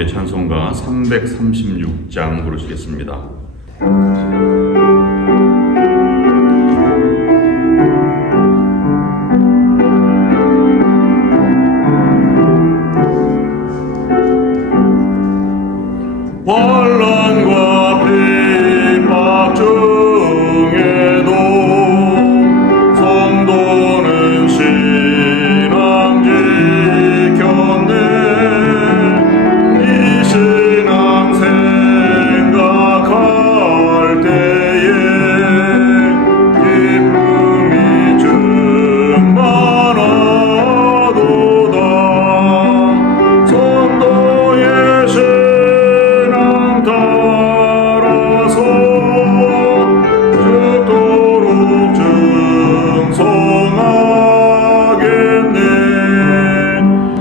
함께 찬송가 336장 부르시겠습니다. 환난과 핍박 중에도 성도는 신앙 지켰네. 이 신앙 생각할 때에 기쁨이 충만하도다. 성도의 따라서 죽도록 증송하겠네.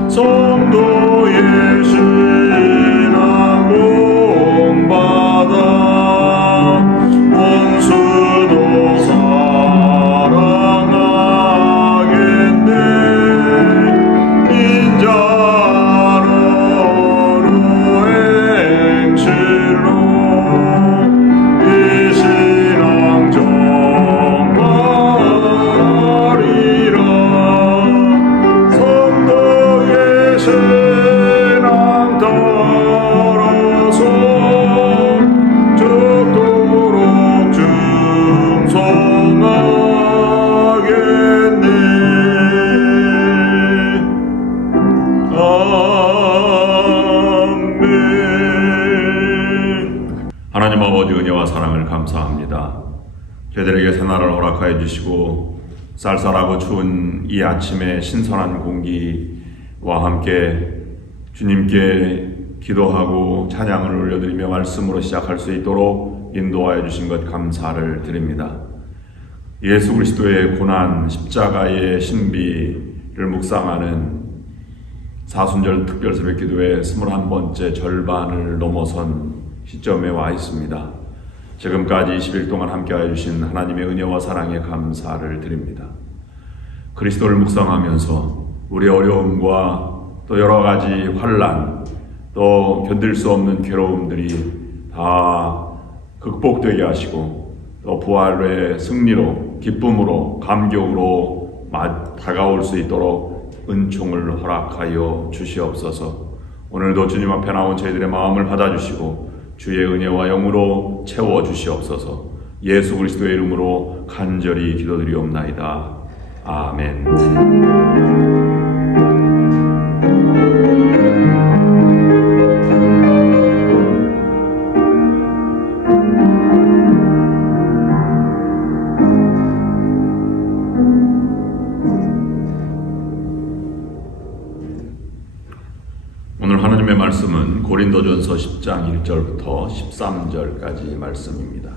성도의 신앙 본받아 원수도 사랑하겠네. 인자로로 행실로 이 신앙 정말이라. 성도의 신앙 따라서 죽도록 증송하겠네. 아멘. 하나님 아버지 은혜와 사랑을 감사합니다. 저희들에게 새날을 허락하여 주시고 쌀쌀하고 추운 이 아침에 신선한 공기와 함께 주님께 기도하고 찬양을 올려드리며 말씀으로 시작할 수 있도록 인도하여 주신 것 감사를 드립니다. 예수 그리스도의 고난 십자가의 신비를 묵상하는 사순절 특별 새벽기도의 21번째 절반을 넘어선 시점에 와 있습니다. 지금까지 20일 동안 함께하여 주신 하나님의 은혜와 사랑에 감사를 드립니다. 그리스도를 묵상하면서 우리의 어려움과 또 여러 가지 환난, 또 견딜 수 없는 괴로움들이 다 극복되게 하시고 또 부활의 승리로, 기쁨으로, 감격으로 다가올 수 있도록 은총을 허락하여 주시옵소서. 오늘도 주님 앞에 나온 저희들의 마음을 받아주시고 주의 은혜와 영으로 채워주시옵소서. 예수 그리스도의 이름으로 간절히 기도드리옵나이다. 아멘. 오늘 하나님의 말씀은 고린도전서 10장 1절부터 13절까지 말씀입니다.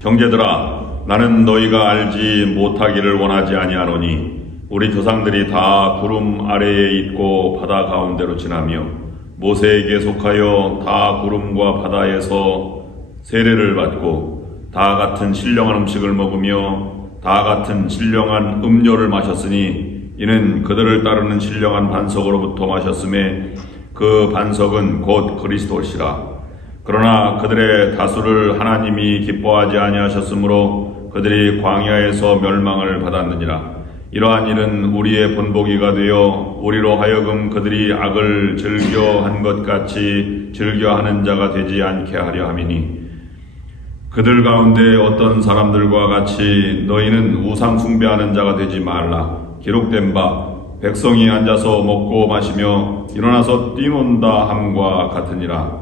형제들아, 나는 너희가 알지 못하기를 원하지 아니하노니 우리 조상들이 다 구름 아래에 있고 바다 가운데로 지나며 모세에게 속하여 다 구름과 바다에서 세례를 받고 다 같은 신령한 음식을 먹으며 다 같은 신령한 음료를 마셨으니 이는 그들을 따르는 신령한 반석으로부터 마셨음에 그 반석은 곧 그리스도시라. 그러나 그들의 다수를 하나님이 기뻐하지 아니하셨으므로 그들이 광야에서 멸망을 받았느니라. 이러한 일은 우리의 본보기가 되어 우리로 하여금 그들이 악을 즐겨한 것 같이 즐겨하는 자가 되지 않게 하려 함이니, 그들 가운데 어떤 사람들과 같이 너희는 우상 숭배하는 자가 되지 말라. 기록된 바 백성이 앉아서 먹고 마시며 일어나서 뛰논다 함과 같으니라.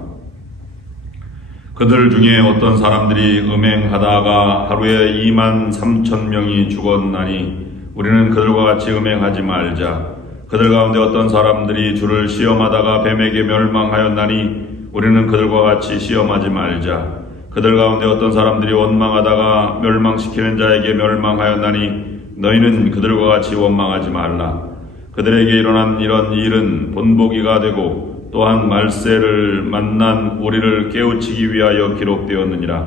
그들 중에 어떤 사람들이 음행하다가 하루에 23,000명이 죽었나니 우리는 그들과 같이 음행하지 말자. 그들 가운데 어떤 사람들이 주를 시험하다가 뱀에게 멸망하였나니 우리는 그들과 같이 시험하지 말자. 그들 가운데 어떤 사람들이 원망하다가 멸망시키는 자에게 멸망하였나니 너희는 그들과 같이 원망하지 말라. 그들에게 일어난 이런 일은 본보기가 되고 또한 말세를 만난 우리를 깨우치기 위하여 기록되었느니라.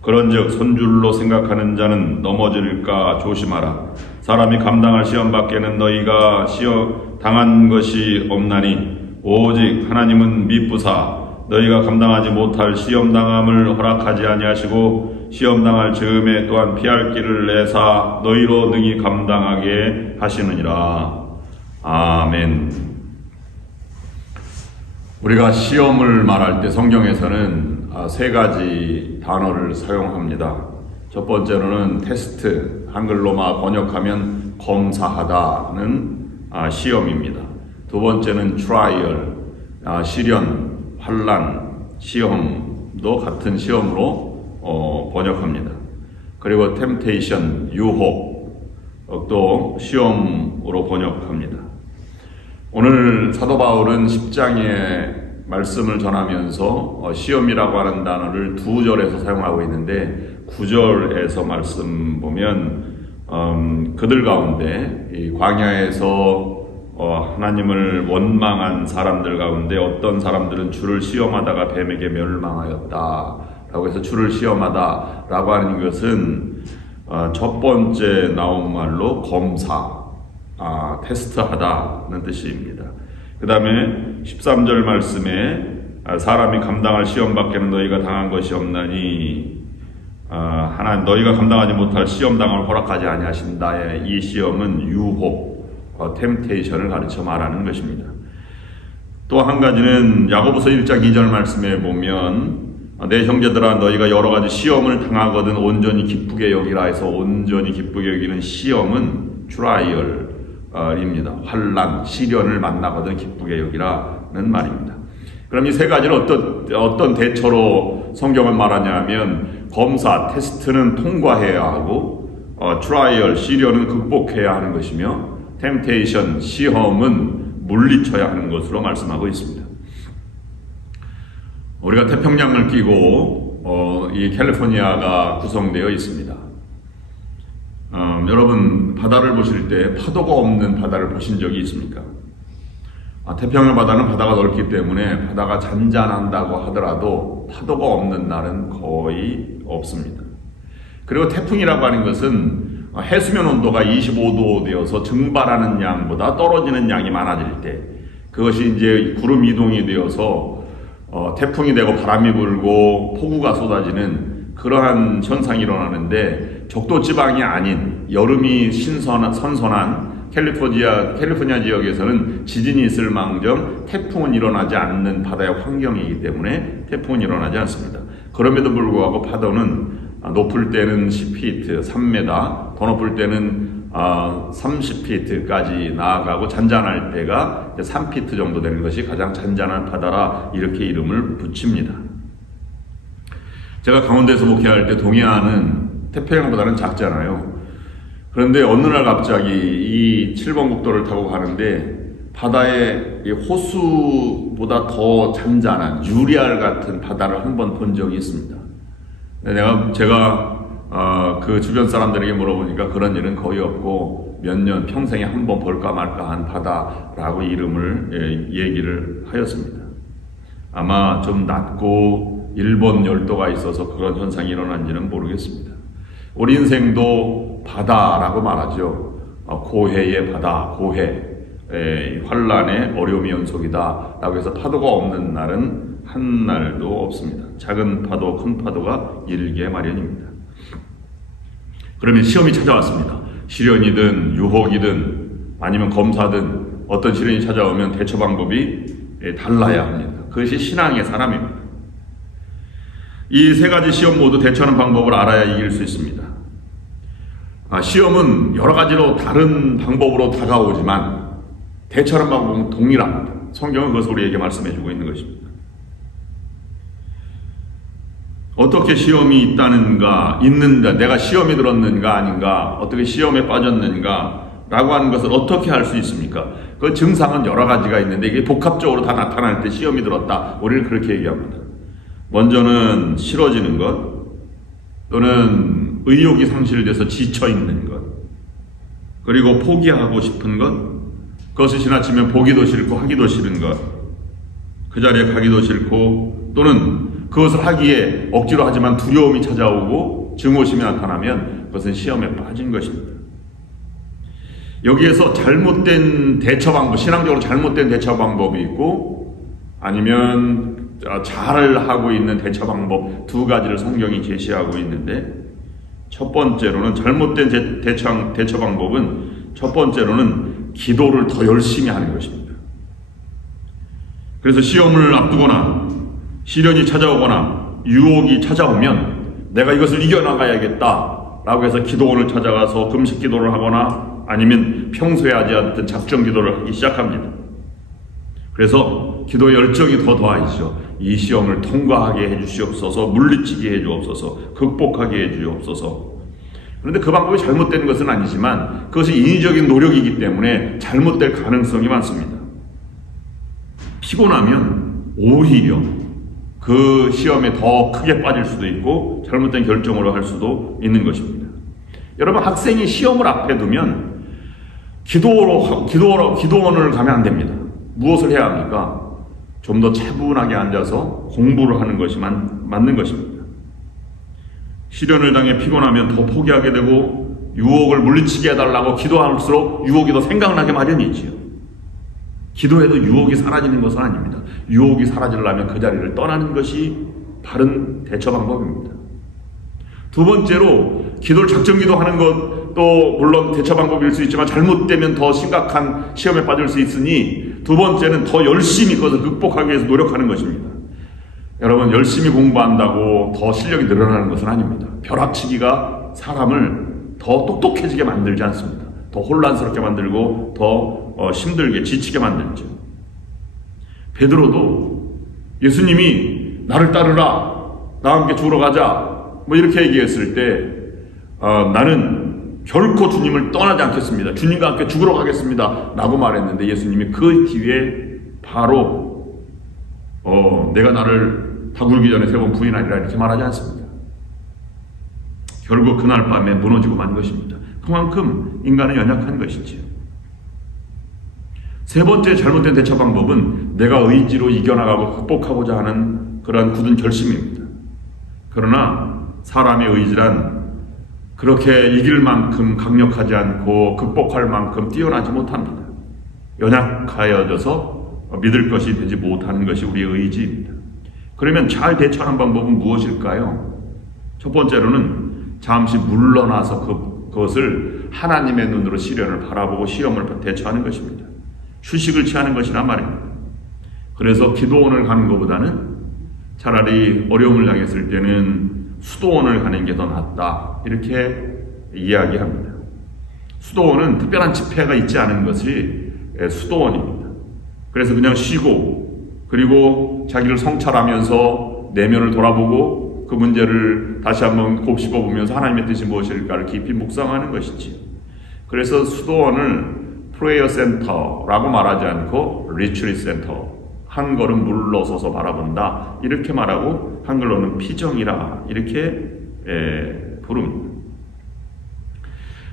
그런즉 손줄로 생각하는 자는 넘어질까 조심하라. 사람이 감당할 시험 밖에는 너희가 당한 것이 없나니 오직 하나님은 미쁘사 너희가 감당하지 못할 시험당함을 허락하지 아니하시고 시험당할 즈음에 또한 피할 길을 내사 너희로 능히 감당하게 하시느니라. 아멘. 우리가 시험을 말할 때 성경에서는 세 가지 단어를 사용합니다. 첫 번째로는 테스트, 한글로만 번역하면 검사하다는 시험입니다. 두 번째는 트라이얼, 시련, 환난, 시험도 같은 시험으로 번역합니다. 그리고 템테이션, 유혹도 시험으로 번역합니다. 오늘 사도 바울은 10장의 말씀을 전하면서 시험이라고 하는 단어를 2절에서 사용하고 있는데 9절에서 말씀 보면 그들 가운데 이 광야에서 하나님을 원망한 사람들 가운데 어떤 사람들은 주를 시험하다가 뱀에게 멸망하였다 라고 해서 주를 시험하다 라고 하는 것은 첫 번째 나온 말로 검사, 테스트하다는 뜻입니다. 그 다음에 13절 말씀에 사람이 감당할 시험 밖에는 너희가 당한 것이 없나니 하나님 너희가 감당하지 못할 시험당함을 허락하지 아니하신다의 이 시험은 유혹, 템테이션을 가르쳐 말하는 것입니다. 또 한 가지는 야고보서 1장 2절 말씀에 보면 내 형제들아 너희가 여러 가지 시험을 당하거든 온전히 기쁘게 여기라 해서 온전히 기쁘게 여기는 시험은 트라이얼입니다. 환난, 시련을 만나거든 기쁘게 여기라는 말입니다. 그럼 이 세 가지를 어떤 대처로 성경을 말하냐면 검사, 테스트는 통과해야 하고 트라이얼, 시련은 극복해야 하는 것이며 템테이션, 시험은 물리쳐야 하는 것으로 말씀하고 있습니다. 우리가 태평양을 끼고 이 캘리포니아가 구성되어 있습니다. 여러분 바다를 보실 때 파도가 없는 바다를 보신 적이 있습니까? 태평양 바다는 바다가 넓기 때문에 바다가 잔잔한다고 하더라도 파도가 없는 날은 거의 없습니다. 그리고 태풍이라고 하는 것은 해수면 온도가 25도 되어서 증발하는 양보다 떨어지는 양이 많아질 때 그것이 이제 구름 이동이 되어서 태풍이 되고 바람이 불고 폭우가 쏟아지는 그러한 현상이 일어나는데 적도 지방이 아닌 여름이 선선한 캘리포니아 지역에서는 지진이 있을 망정 태풍은 일어나지 않는 바다의 환경이기 때문에 태풍은 일어나지 않습니다. 그럼에도 불구하고 파도는 높을 때는 10피트, 3m, 더 높을 때는 30피트까지 나아가고 잔잔할 때가 3피트 정도 되는 것이 가장 잔잔한 바다라 이렇게 이름을 붙입니다. 제가 강원도에서 목회할 때 동해안은 태평양보다는 작잖아요. 그런데 어느 날 갑자기 이 7번 국도를 타고 가는데 바다에 호수보다 더 잔잔한 유리알 같은 바다를 한번 본 적이 있습니다. 제가 그 주변 사람들에게 물어보니까 그런 일은 거의 없고 몇 년 평생에 한 번 볼까 말까 한 바다라고 이름을 얘기를 하였습니다. 아마 좀 낮고 일본 열도가 있어서 그런 현상이 일어난지는 모르겠습니다. 우리 인생도 바다라고 말하죠. 고해의 바다, 고해, 환란의 어려움의 연속이다 라고 해서 파도가 없는 날은 한 날도 없습니다. 작은 파도, 큰 파도가 일게 마련입니다. 그러면 시험이 찾아왔습니다. 시련이든 유혹이든 아니면 검사든 어떤 시련이 찾아오면 대처 방법이 달라야 합니다. 그것이 신앙의 사람입니다. 이 세 가지 시험 모두 대처하는 방법을 알아야 이길 수 있습니다. 시험은 여러 가지로 다른 방법으로 다가오지만 대처하는 방법은 동일합니다. 성경은 그것을 우리에게 말씀해주고 있는 것입니다. 어떻게 시험이 있는가, 내가 시험에 들었는가 아닌가, 어떻게 시험에 빠졌는가 라고 하는 것을 어떻게 할 수 있습니까? 그 증상은 여러 가지가 있는데 이게 복합적으로 다 나타날 때 시험이 들었다. 우리는 그렇게 얘기합니다. 먼저는 싫어지는 것, 또는 의욕이 상실돼서 지쳐있는 것, 그리고 포기하고 싶은 것, 그것이 지나치면 보기도 싫고 하기도 싫은 것, 그 자리에 가기도 싫고 또는 그것을 하기에 억지로 하지만 두려움이 찾아오고 증오심이 나타나면 그것은 시험에 빠진 것입니다. 여기에서 잘못된 대처 방법, 신앙적으로 잘못된 대처 방법이 있고 아니면 잘 하고 있는 대처 방법 두 가지를 성경이 제시하고 있는데, 첫 번째로는 잘못된 대처 방법은 첫 번째로는 기도를 더 열심히 하는 것입니다. 그래서 시험을 앞두거나 시련이 찾아오거나 유혹이 찾아오면 내가 이것을 이겨나가야겠다 라고 해서 기도원을 찾아가서 금식 기도를 하거나 아니면 평소에 하지 않던 작정 기도를 하기 시작합니다. 그래서 기도의 열정이 더 더하시죠. 이 시험을 통과하게 해주시옵소서, 물리치게 해주옵소서, 극복하게 해주옵소서. 그런데 그 방법이 잘못된 것은 아니지만 그것이 인위적인 노력이기 때문에 잘못될 가능성이 많습니다. 피곤하면 오히려 그 시험에 더 크게 빠질 수도 있고 잘못된 결정으로 할 수도 있는 것입니다. 여러분, 학생이 시험을 앞에 두면 기도원을 가면 안 됩니다. 무엇을 해야 합니까? 좀 더 차분하게 앉아서 공부를 하는 것이 맞는 것입니다. 시련을 당해 피곤하면 더 포기하게 되고 유혹을 물리치게 해달라고 기도할수록 유혹이 더 생각나게 마련이지요. 기도해도 유혹이 사라지는 것은 아닙니다. 유혹이 사라지려면 그 자리를 떠나는 것이 바른 대처 방법입니다. 두 번째로, 기도를 작정기도 하는 것도 물론 대처 방법일 수 있지만 잘못되면 더 심각한 시험에 빠질 수 있으니 두 번째는 더 열심히 그것을 극복하기 위해서 노력하는 것입니다. 여러분, 열심히 공부한다고 더 실력이 늘어나는 것은 아닙니다. 벼락치기가 사람을 더 똑똑해지게 만들지 않습니다. 더 혼란스럽게 만들고 더 힘들게 지치게 만들죠. 베드로도 예수님이 나를 따르라, 나와 함께 죽으러 가자 뭐 이렇게 얘기했을 때 나는 결코 주님을 떠나지 않겠습니다, 주님과 함께 죽으러 가겠습니다 라고 말했는데 예수님이 그 뒤에 바로 내가 나를 다굴기 전에 3번 부인하리라 이렇게 말하지 않습니다. 결국 그날 밤에 무너지고 만 것입니다. 그만큼 인간은 연약한 것이지요. 세 번째 잘못된 대처 방법은 내가 의지로 이겨나가고 극복하고자 하는 그러한 굳은 결심입니다. 그러나 사람의 의지란 그렇게 이길 만큼 강력하지 않고 극복할 만큼 뛰어나지 못합니다. 연약하여져서 믿을 것이 되지 못하는 것이 우리의 의지입니다. 그러면 잘 대처하는 방법은 무엇일까요? 첫 번째로는 잠시 물러나서 그것을 하나님의 눈으로 시련을 바라보고 시험을 대처하는 것입니다. 휴식을 취하는 것이란 말입니다. 그래서 기도원을 가는 것보다는 차라리 어려움을 당했을 때는 수도원을 가는 게 더 낫다 이렇게 이야기합니다. 수도원은 특별한 집회가 있지 않은 것이 수도원입니다. 그래서 그냥 쉬고 그리고 자기를 성찰하면서 내면을 돌아보고 그 문제를 다시 한번 곱씹어보면서 하나님의 뜻이 무엇일까를 깊이 묵상하는 것이지요. 그래서 수도원을 프레이어 센터라고 말하지 않고 리트리트 센터, 한 걸음 물러서서 바라본다 이렇게 말하고 한글로는 피정이라 이렇게 부릅니다.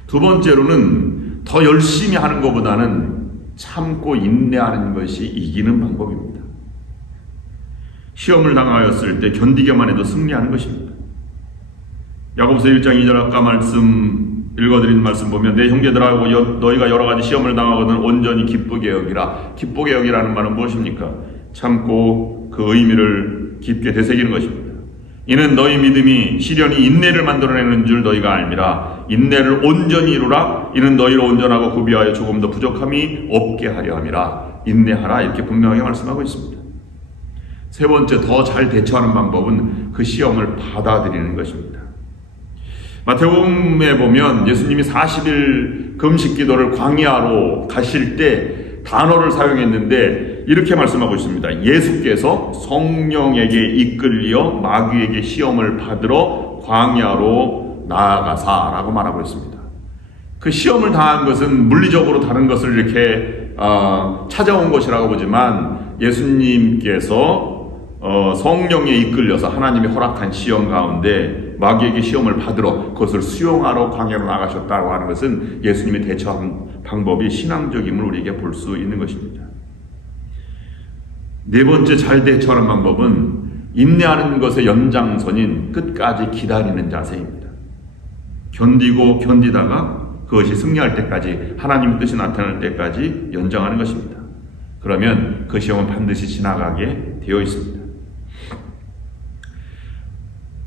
두 번째로는 더 열심히 하는 것보다는 참고 인내하는 것이 이기는 방법입니다. 시험을 당하였을 때 견디기만 해도 승리하는 것입니다. 야고보서 1장 2절 아까 읽어드린 말씀 보면 내 형제들하고 너희가 여러 가지 시험을 당하거든 온전히 기쁘게 여기라. 기쁘게 여기라는 말은 무엇입니까? 참고 그 의미를 깊게 되새기는 것입니다. 이는 너희 믿음이 시련이 인내를 만들어내는 줄 너희가 알미라. 인내를 온전히 이루라. 이는 너희를 온전하고 구비하여 조금 더 부족함이 없게 하려 함이라. 인내하라 이렇게 분명하게 말씀하고 있습니다. 세 번째, 더 잘 대처하는 방법은 그 시험을 받아들이는 것입니다. 마태복음에 보면 예수님이 40일 금식 기도를 광야로 가실 때 단어를 사용했는데 이렇게 말씀하고 있습니다. 예수께서 성령에게 이끌려 마귀에게 시험을 받으러 광야로 나아가사라고 말하고 있습니다. 그 시험을 당한 것은 물리적으로 다른 것을 이렇게 찾아온 것이라고 보지만 예수님께서 성령에 이끌려서 하나님이 허락한 시험 가운데 마귀에게 시험을 받으러 그것을 수용하러 광야로 나가셨다고 하는 것은 예수님이 대처한 방법이 신앙적임을 우리에게 볼 수 있는 것입니다. 네 번째 잘 대처하는 방법은 인내하는 것의 연장선인 끝까지 기다리는 자세입니다. 견디고 견디다가 그것이 승리할 때까지 하나님의 뜻이 나타날 때까지 연장하는 것입니다. 그러면 그 시험은 반드시 지나가게 되어 있습니다.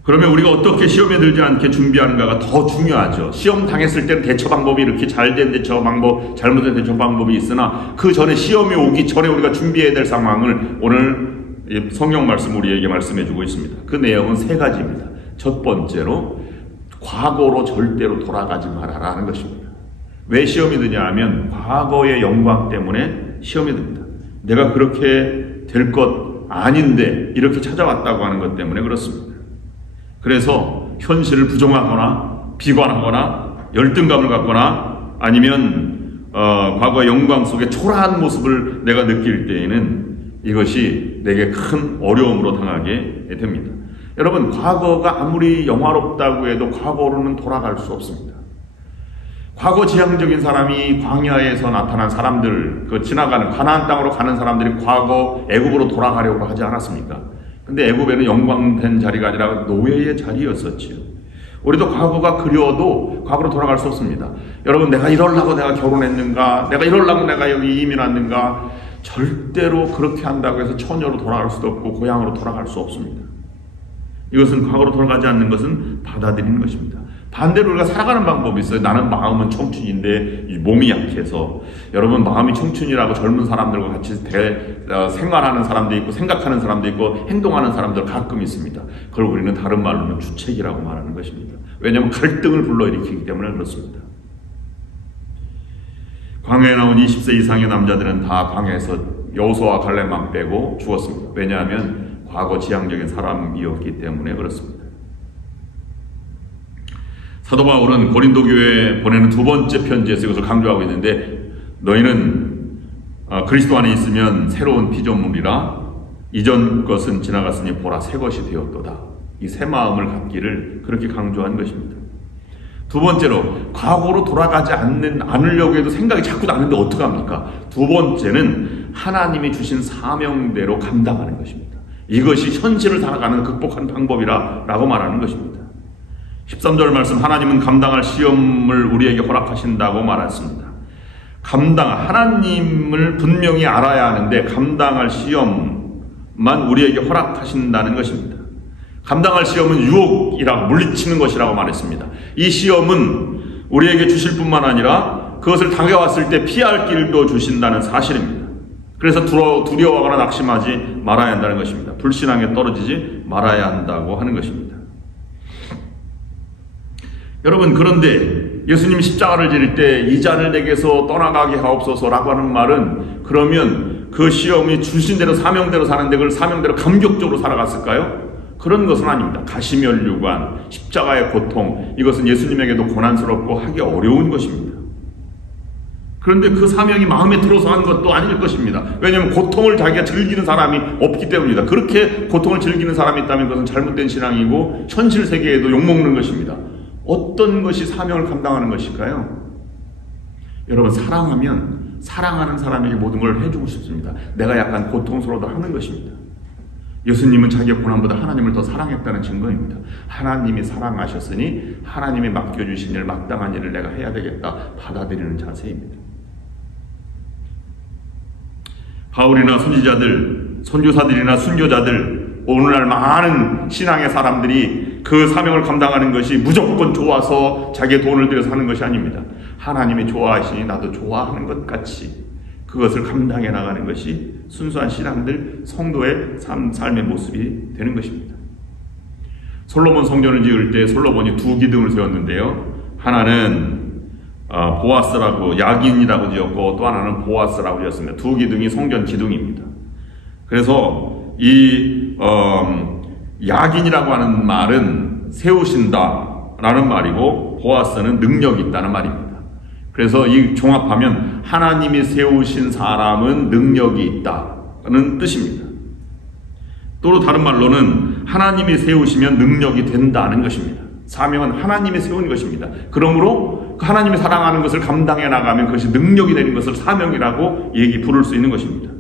그러면 우리가 어떻게 시험에 들지 않게 준비하는가가 더 중요하죠. 시험 당했을 때는 대처 방법이 이렇게 잘된 대처 방법, 잘못된 대처 방법이 있으나 그 전에 시험이 오기 전에 우리가 준비해야 될 상황을 오늘 성경 말씀 우리에게 말씀해 주고 있습니다. 그 내용은 세 가지입니다. 첫 번째로 과거로 절대로 돌아가지 말아라 하는 것입니다. 왜 시험이 드냐 하면 과거의 영광 때문에 시험이 듭니다. 내가 그렇게 될 것 아닌데 이렇게 찾아왔다고 하는 것 때문에 그렇습니다. 그래서 현실을 부정하거나 비관하거나 열등감을 갖거나 아니면 과거의 영광 속에 초라한 모습을 내가 느낄 때에는 이것이 내게 큰 어려움으로 당하게 됩니다. 여러분, 과거가 아무리 영화롭다고 해도 과거로는 돌아갈 수 없습니다. 과거 지향적인 사람이 광야에서 나타난 사람들, 그 지나가는 가나안 땅으로 가는 사람들이 과거 애굽으로 돌아가려고 하지 않았습니까? 근데 애굽에는 영광된 자리가 아니라 노예의 자리였었지요. 우리도 과거가 그리워도 과거로 돌아갈 수 없습니다. 여러분, 내가 이러려고 내가 결혼했는가? 내가 이러려고 내가 여기 이민 왔는가? 절대로 그렇게 한다고 해서 처녀로 돌아갈 수도 없고 고향으로 돌아갈 수 없습니다. 이것은 과거로 돌아가지 않는 것은 받아들이는 것입니다. 반대로 우리가 살아가는 방법이 있어요. 나는 마음은 청춘인데 몸이 약해서. 여러분, 마음이 청춘이라고 젊은 사람들과 같이 생활하는 사람도 있고 생각하는 사람도 있고 행동하는 사람들 가끔 있습니다. 그걸 우리는 다른 말로는 주책이라고 말하는 것입니다. 왜냐하면 갈등을 불러일으키기 때문에 그렇습니다. 광야에 나온 20세 이상의 남자들은 다 광야에서 여호수아와 갈렙만 빼고 죽었습니다. 왜냐하면 과거 지향적인 사람이었기 때문에 그렇습니다. 사도 바울은 고린도 교회에 보내는 두 번째 편지에서 이것을 강조하고 있는데, 너희는 그리스도 안에 있으면 새로운 피조물이라 이전 것은 지나갔으니 보라 새 것이 되었도다. 이 새 마음을 갖기를 그렇게 강조한 것입니다. 두 번째로, 과거로 돌아가지 않으려고 해도 생각이 자꾸 나는데 어떡합니까? 두 번째는 하나님이 주신 사명대로 감당하는 것입니다. 이것이 현실을 살아가는 극복하는 방법이라고 말하는 것입니다. 13절 말씀, 하나님은 감당할 시험을 우리에게 허락하신다고 말했습니다. 하나님을 분명히 알아야 하는데 감당할 시험만 우리에게 허락하신다는 것입니다. 감당할 시험은 유혹이라고 물리치는 것이라고 말했습니다. 이 시험은 우리에게 주실 뿐만 아니라 그것을 당해왔을 때 피할 길도 주신다는 사실입니다. 그래서 두려워하거나 낙심하지 말아야 한다는 것입니다. 불신앙에 떨어지지 말아야 한다고 하는 것입니다. 여러분, 그런데 예수님이 십자가를 지릴 때 이 잔을 내게서 떠나가게 하옵소서라고 하는 말은, 그러면 그 시험이 주신 대로 사명대로 사는데 그걸 사명대로 감격적으로 살아갔을까요? 그런 것은 아닙니다. 가시면류관, 십자가의 고통, 이것은 예수님에게도 고난스럽고 하기 어려운 것입니다. 그런데 그 사명이 마음에 들어서 한 것도 아닐 것입니다. 왜냐하면 고통을 자기가 즐기는 사람이 없기 때문입니다. 그렇게 고통을 즐기는 사람이 있다면 그것은 잘못된 신앙이고 현실 세계에도 욕먹는 것입니다. 어떤 것이 사명을 감당하는 것일까요? 여러분, 사랑하면 사랑하는 사람에게 모든 걸 해주고 싶습니다. 내가 약간 고통스러워도 하는 것입니다. 예수님은 자기의 고난보다 하나님을 더 사랑했다는 증거입니다. 하나님이 사랑하셨으니 하나님이 맡겨주신 일, 마땅한 일을 내가 해야 되겠다 받아들이는 자세입니다. 바울이나 선지자들, 선교사들이나 순교자들, 오늘날 많은 신앙의 사람들이 그 사명을 감당하는 것이 무조건 좋아서 자기의 돈을 들여서 하는 것이 아닙니다. 하나님이 좋아하시니 나도 좋아하는 것 같이 그것을 감당해 나가는 것이 순수한 신앙들, 성도의 삶의 모습이 되는 것입니다. 솔로몬 성전을 지을 때 솔로몬이 두 기둥을 세웠는데요. 하나는 보아스라고, 야긴이라고 지었고 또 하나는 보아스라고 지었습니다. 두 기둥이 성전 기둥입니다. 그래서 이 야긴이라고 하는 말은 세우신다라는 말이고 보아스는 능력이 있다는 말입니다. 그래서 이 종합하면 하나님이 세우신 사람은 능력이 있다는 뜻입니다. 또 다른 말로는 하나님이 세우시면 능력이 된다는 것입니다. 사명은 하나님이 세운 것입니다. 그러므로 하나님이 사랑하는 것을 감당해 나가면 그것이 능력이 되는 것을 사명이라고 부를 수 있는 것입니다.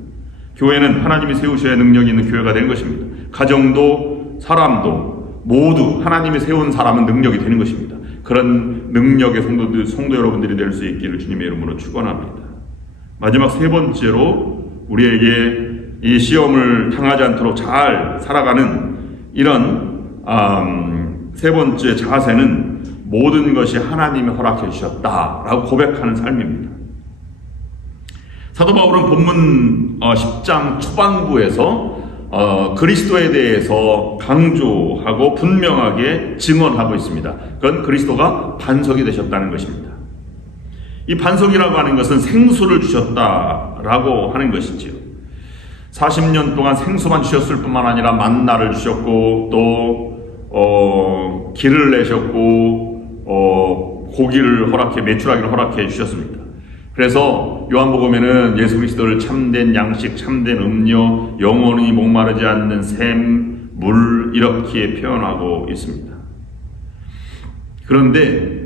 교회는 하나님이 세우셔야 능력이 있는 교회가 되는 것입니다. 가정도 사람도 모두 하나님이 세운 사람은 능력이 되는 것입니다. 그런 능력의 성도 여러분들이 될 수 있기를 주님의 이름으로 축원합니다. 마지막 세 번째로 우리에게 이 시험을 당하지 않도록 잘 살아가는 이런 세 번째 자세는 모든 것이 하나님이 허락해 주셨다라고 고백하는 삶입니다. 사도 바울은 본문 10장 초반부에서 그리스도에 대해서 강조하고 분명하게 증언하고 있습니다. 그건 그리스도가 반석이 되셨다는 것입니다. 이 반석이라고 하는 것은 생수를 주셨다라고 하는 것이지요. 40년 동안 생수만 주셨을 뿐만 아니라 만나를 주셨고 또 길을 내셨고 고기를 매출하기를 허락해 주셨습니다. 그래서 요한복음에는 예수 그리스도를 참된 양식, 참된 음료, 영원히 목마르지 않는 샘, 물 이렇게 표현하고 있습니다. 그런데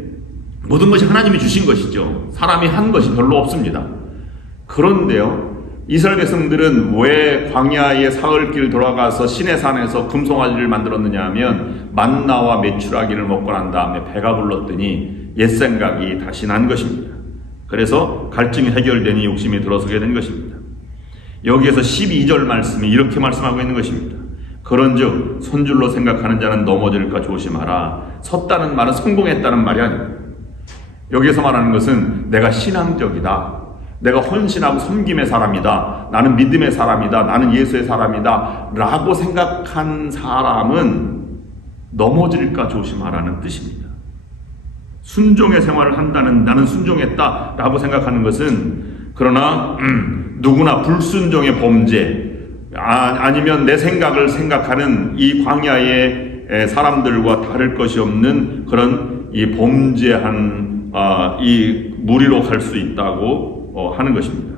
모든 것이 하나님이 주신 것이죠. 사람이 한 것이 별로 없습니다. 그런데요, 이스라엘 백성들은 왜 광야의 사흘길 돌아가서 시내산에서 금송아지를 만들었느냐 하면 만나와 메추라기를 먹고 난 다음에 배가 불렀더니 옛 생각이 다시 난 것입니다. 그래서 갈증이 해결되니 욕심이 들어서게 된 것입니다. 여기에서 12절 말씀이 이렇게 말씀하고 있는 것입니다. 그런즉 손줄로 생각하는 자는 넘어질까 조심하라. 섰다는 말은 성공했다는 말이 아닙니다. 여기에서 말하는 것은 내가 신앙적이다, 내가 헌신하고 섬김의 사람이다, 나는 믿음의 사람이다, 나는 예수의 사람이다 라고 생각한 사람은 넘어질까 조심하라는 뜻입니다. 순종의 생활을 한다는, 나는 순종했다 라고 생각하는 것은, 그러나 누구나 불순종의 범죄 아니면 내 생각을 생각하는 이 광야의 사람들과 다를 것이 없는 그런 이 범죄한 이 무리로 갈 수 있다고 하는 것입니다.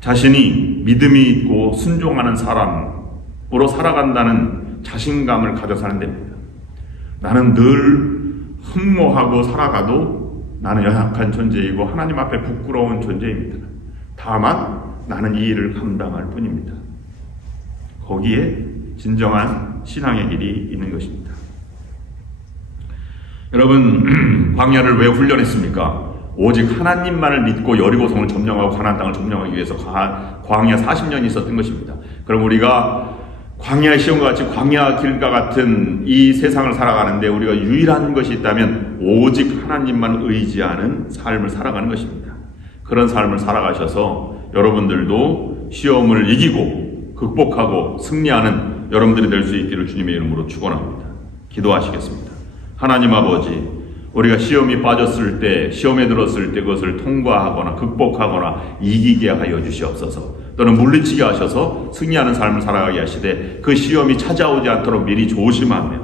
자신이 믿음이 있고 순종하는 사람으로 살아간다는 자신감을 가져 사는 데입니다. 나는 늘 흠모하고 살아가도 나는 연약한 존재이고 하나님 앞에 부끄러운 존재입니다. 다만 나는 이 일을 감당할 뿐입니다. 거기에 진정한 신앙의 길이 있는 것입니다. 여러분, 광야를 왜 훈련했습니까? 오직 하나님만을 믿고 여리고성을 점령하고 가나안 땅을 점령하기 위해서 광야 40년이 있었던 것입니다. 그럼 우리가 광야의 시험과 같이 광야 길과 같은 이 세상을 살아가는데 우리가 유일한 것이 있다면 오직 하나님만 의지하는 삶을 살아가는 것입니다. 그런 삶을 살아가셔서 여러분들도 시험을 이기고 극복하고 승리하는 여러분들이 될 수 있기를 주님의 이름으로 축원합니다. 기도하시겠습니다. 하나님 아버지, 우리가 시험이 빠졌을 때, 시험에 들었을 때 그것을 통과하거나 극복하거나 이기게 하여 주시옵소서. 또는 물리치게 하셔서 승리하는 삶을 살아가게 하시되 그 시험이 찾아오지 않도록 미리 조심하며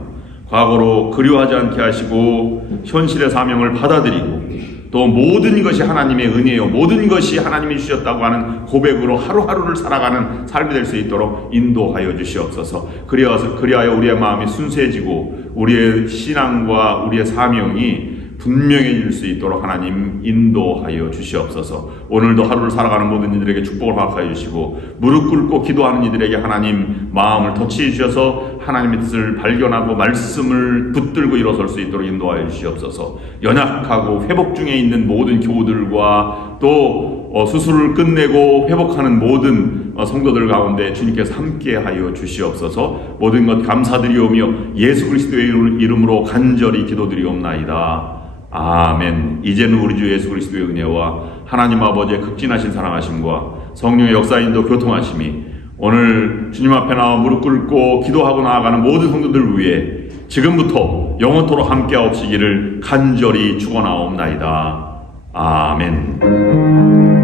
과거로 그리워하지 않게 하시고 현실의 사명을 받아들이고 또 모든 것이 하나님의 은혜요, 모든 것이 하나님이 주셨다고 하는 고백으로 하루하루를 살아가는 삶이 될 수 있도록 인도하여 주시옵소서. 그리하여 우리의 마음이 순수해지고 우리의 신앙과 우리의 사명이 분명해질 수 있도록 하나님 인도하여 주시옵소서. 오늘도 하루를 살아가는 모든 이들에게 축복을 허락하여 주시고 무릎 꿇고 기도하는 이들에게 하나님 마음을 터치해 주셔서 하나님의 뜻을 발견하고 말씀을 붙들고 일어설 수 있도록 인도하여 주시옵소서. 연약하고 회복 중에 있는 모든 교우들과 또 수술을 끝내고 회복하는 모든 성도들 가운데 주님께서 함께하여 주시옵소서. 모든 것 감사드리오며 예수 그리스도의 이름으로 간절히 기도드리옵나이다. 아멘. 이제는 우리 주 예수 그리스도의 은혜와 하나님 아버지의 극진하신 사랑하심과 성령의 역사인도 교통하심이 오늘 주님 앞에 나와 무릎 꿇고 기도하고 나아가는 모든 성도들 위해 지금부터 영원토록 함께하옵시기를 간절히 축원하옵나이다. 아멘.